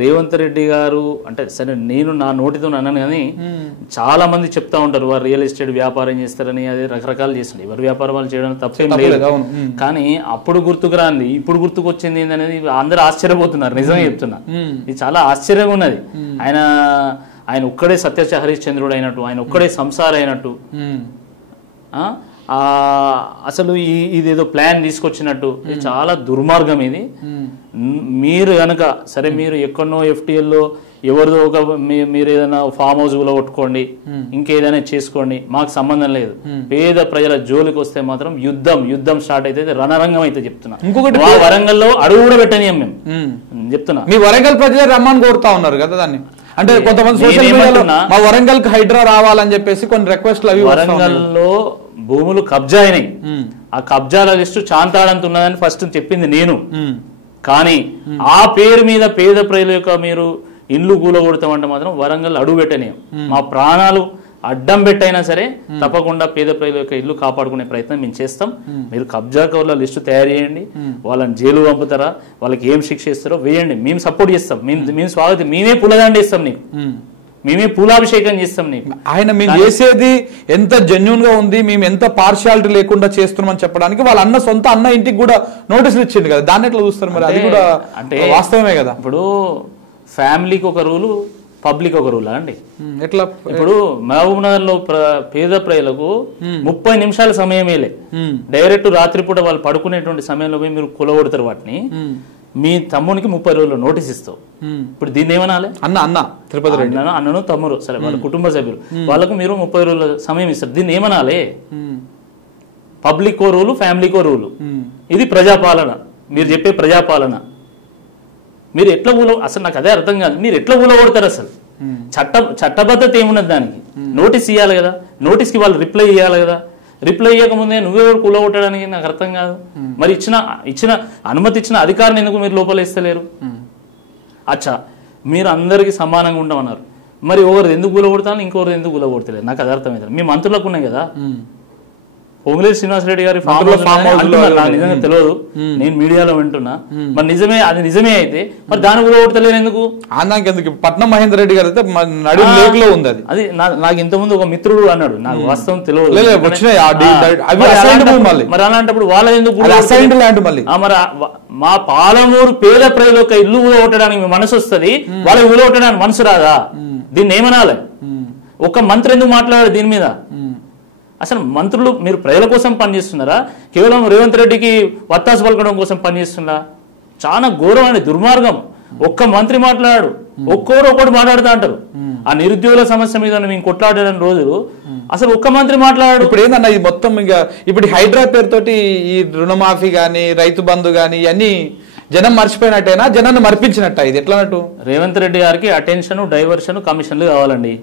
రేవంత్ రెడ్డి గారు అంటే సరే నేను నా నోటితో అన్నాను కానీ చాలా మంది చెప్తా ఉంటారు వారు రియల్ ఎస్టేట్ వ్యాపారం చేస్తారని, అది రకరకాలు చేస్తారు. ఎవరి వ్యాపారం వాళ్ళు చేయడం తప్పేం లేదు. కానీ అప్పుడు గుర్తుకు రాంది ఇప్పుడు గుర్తుకు వచ్చింది ఏంటనేది అందరూ ఆశ్చర్యపోతున్నారు. నిజంగా చెప్తున్నా, ఇది చాలా ఆశ్చర్యంగా ఉన్నది. ఆయన ఒక్కడే సత్యసాయి హరిశ్చంద్రుడు అయినట్టు, ఆయన ఒక్కడే సంసార్ అయినట్టు, అసలు ఇదేదో ప్లాన్ తీసుకొచ్చినట్టు, ఇది చాలా దుర్మార్గం. ఇది మీరు కనుక సరే మీరు ఎక్కడనో FTLలో ఎవరిదో ఒక మీరు ఏదైనా ఫామ్ హౌస్ లో కొట్టుకోండి, ఇంకేదైనా చేసుకోండి, మాకు సంబంధం లేదు. పేద ప్రజల జోలికి వస్తే మాత్రం యుద్ధం స్టార్ట్ అయితే రణరంగం అయితే చెప్తున్నా. ఇంకొకటి వరంగల్లో అడుగు కూడా పెట్టనీయం మేము చెప్తున్నా. మీ వరంగల్ ప్రజలే రమ్మని కోరుతా ఉన్నారు కదా దాన్ని. అంటే కొంతమంది సోషల్ మీడియాలో మా వరంగల్ కి హైడ్రా రావాలని చెప్పేసి కొన్ని రిక్వెస్ట్లు అవి. వరంగల్లో భూములు కబ్జా అయినాయి, ఆ కబ్జాల లిస్టు చాంతాడంత ఉన్నదని ఫస్ట్ చెప్పింది నేను. కానీ ఆ పేరు మీద పేద ప్రజల యొక్క మీరు ఇండ్లు కూలగొడతామంటే మాత్రం వరంగల్ అడుగు పెట్టని మా ప్రాణాలు అడ్డం పెట్టైనా సరే తప్పకుండా పేద ప్రజల యొక్క ఇల్లు కాపాడుకునే ప్రయత్నం మేము చేస్తాం. మీరు కబ్జా కవర్ల లిస్టు తయారు చేయండి, వాళ్ళని జైలు పంపుతారా, వాళ్ళకి ఏం శిక్ష ఇస్తారో వేయండి, మేము సపోర్ట్ చేస్తాం, మేము స్వాగతం, మేమే పులదండ ఇస్తాం నీకు, మేమే పూలాభిషేకం చేస్తాం నీకు. ఆయన మేము చేసేది ఎంత జెన్యున్ గా ఉంది, మేము ఎంత పార్షియాలిటీ లేకుండా చేస్తున్నామని చెప్పడానికి వాళ్ళ సొంత అన్న ఇంటికి కూడా నోటీసులు ఇచ్చింది కదా, దాన్ని ఎట్లా చూస్తారు మరి? అది కూడా అంటే వాస్తవమే కదా. ఇప్పుడు ఫ్యామిలీకి ఒక రూలు, పబ్లిక్ ఒక రూలా అండి? ఎట్లా? ఇప్పుడు మహబూబ్ నగర్ లో పేద ప్రజలకు 30 నిమిషాల సమయమేలే, డైరెక్ట్ రాత్రిపూట వాళ్ళు పడుకునేటువంటి సమయంలో పోయి మీరు కూలగొడతారు వాటిని. మీ తమ్మునికి 30 రోజులు నోటీస్ ఇస్తావు. ఇప్పుడు దీన్ని ఏమనాలి? అన్న తిరుపతి రెడ్డి అన్నను తమ్ముడు సరే వాళ్ళ కుటుంబ సభ్యులు, వాళ్ళకు మీరు 30 రోజుల సమయం ఇస్తారు. దీన్ని ఏమనాలి? పబ్లిక్ ఓ రూలు, ఫ్యామిలీకో రూలు. ఇది ప్రజాపాలన, మీరు చెప్పే ప్రజాపాలన. మీరు ఎట్లా అసలు నాకు అదే అర్థం కాదు, మీరు ఎట్లా కూలగొడతారు అసలు? చట్టబద్ధత ఏమున్నది దానికి? నోటీస్ ఇవ్వాలి కదా, నోటీస్కి వాళ్ళు రిప్లై ఇవ్వాలి కదా. రిప్లై ఇవ్వకముందే నువ్వెవరు కూలగొట్టడానికి నాకు అర్థం కాదు. మరి ఇచ్చిన అనుమతి ఇచ్చిన అధికారాన్ని ఎందుకు మీరు లోపలేస్తలేరు? అచ్చా, మీరు అందరికీ సమానంగా ఉండమన్నారు, మరి ఒకరు ఎందుకు కూలగొడతాను, ఇంకొకరు ఎందుకు కూలగొడతలేదు? నాకు అది అర్థమవుతుంది. మీ మంత్రులకు ఉన్నాయి కదా, పొంగులేటి శ్రీనివాసరెడ్డి గారి నిజంగా తెలియదు, నేను మీడియాలో వింటున్నా. మరి నిజమే, అది నిజమే అయితే మరి దాని కూడా ఓడతలేరు ఎందుకు? ఎందుకు పట్నం మహేందర్ రెడ్డి గారు అయితే నడిలో ఉంది. అది నాకు ఇంతకుముందు ఒక మిత్రుడు అన్నాడు, నాకు వాస్తవం తెలియదు. మరి అలాంటప్పుడు వాళ్ళ ఎందుకు మరి మా పాలమూరు పేద ప్రజల యొక్క ఇల్లు ఊడగొట్టడానికి మీ మనసు వస్తుంది, వాళ్ళకి ఊడగొట్టడానికి మనసు రాదా? దీన్ని ఏమనాలి? ఒక మంత్రి ఎందుకు మాట్లాడారు దీని మీద? అసలు మంత్రులు మీరు ప్రజల కోసం పనిచేస్తున్నారా, కేవలం రేవంత్ రెడ్డికి వత్తాసు పలకడం కోసం పనిచేస్తున్నారా? చాలా ఘోరమైన దుర్మార్గం. ఒక్క మంత్రి మాట్లాడాడు, ఒక్కొక్కటి మాట్లాడుతూ అంటారు. ఆ నిరుద్యోగుల సమస్య మీద మేము కొట్లాడిన రోజులు అసలు ఒక్క మంత్రి మాట్లాడాడు. ఇప్పుడు ఏందన్నా ఇది మొత్తం ఇంకా ఇప్పుడు హైడ్రా పేరుతోటి ఈ రుణమాఫీ గాని రైతు బంధు గాని ఇవన్నీ జనం మర్చిపోయినట్టేనా, జనాన్ని మర్పించినట్ట? ఇది ఎట్లా అన్నట్టు? రేవంత్ రెడ్డి గారికి అటెన్షన్, డైవర్షన్, కమిషన్లు కావాలండి.